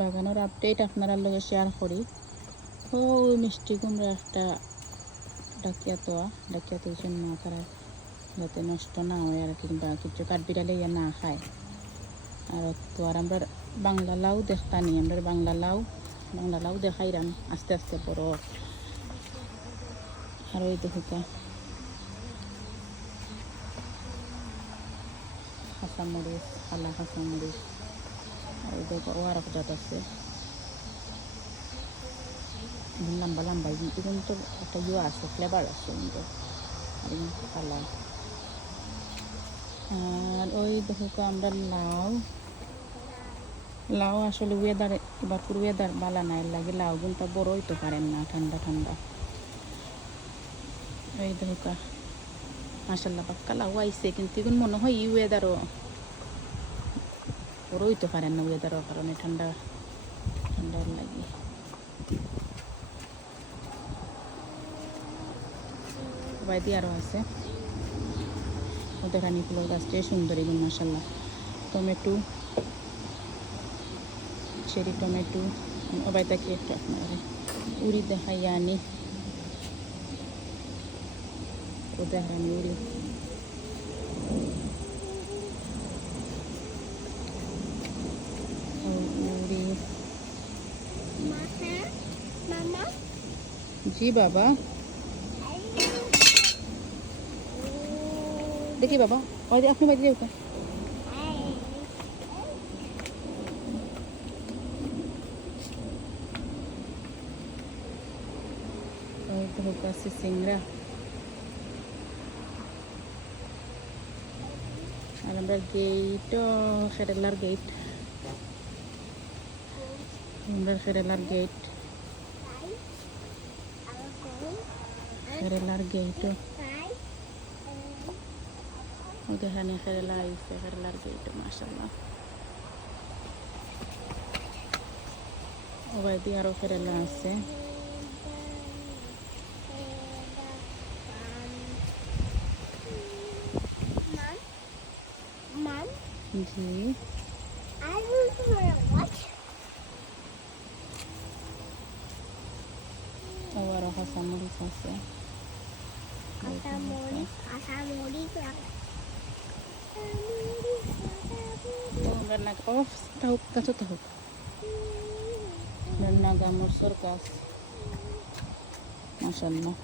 বাগানের আপডেট আপনারা লগে শেয়ার করি। ওই মিষ্টি কুমড়া একটা ডাকিয়া তুলছেন না তারা যাতে নষ্ট না হয় আর কিংবা কিছু কাঠবিড়ালে ইয়া না খায়। আর তো আর আমরা বাংলা লাউ দেখতানি, আমরা বাংলা লাউ দেখাইরাম আস্তে আস্তে বড়। আর ওই দেখুকা কাঁচামরিচ, খালা কাঁচামরিচ, আর ওই দেখো ও আর এক জাত আছে লম্বা লম্বা, কিন্তু একটা ইয়ে আছে, ফ্লেভার আছে কিন্তু কালার। আর ওই দেখো আমরা লাউ আসলে ওয়েদার এবার পুরো ওয়েদার বালা নাই লাগে লাউ গুনটা বড় হইতে পারেন না, ঠান্ডা ঠান্ডা। এই দেখো মাশাল্লাহ পাক্কা লাউ আইসে, কিন্তু এখন মনে হয় এই ওয়েদারও বড় হইতে পারেন না, ওয়েদারের কারণে ঠান্ডার লাগে। বাইদি আরও আছে ওদের রানী ফুলের গাছটা সুন্দর এবং মাশাল্লাহ। টমেটো, চেরি টমেটো ওবাই তাকে একটু আপনার উড়ি দেখাই আনি, ও দেখানি উড়ি। উড়ি জি বাবা, দেখি বাবা আপনি বাইরে যাও। আছে সিংড়া। আর আমরা গেটও কেরালার গেট, গেটও ওদের এখানে কেরালা আইসে, কেরালার গেট মাশাল্লাহ। ওবাই দিয়ে আরও কেরালা আছে। জি আরও কাঁচামরিচ আছে, রান্না গামরসর গাছ মাশাল্লাহ।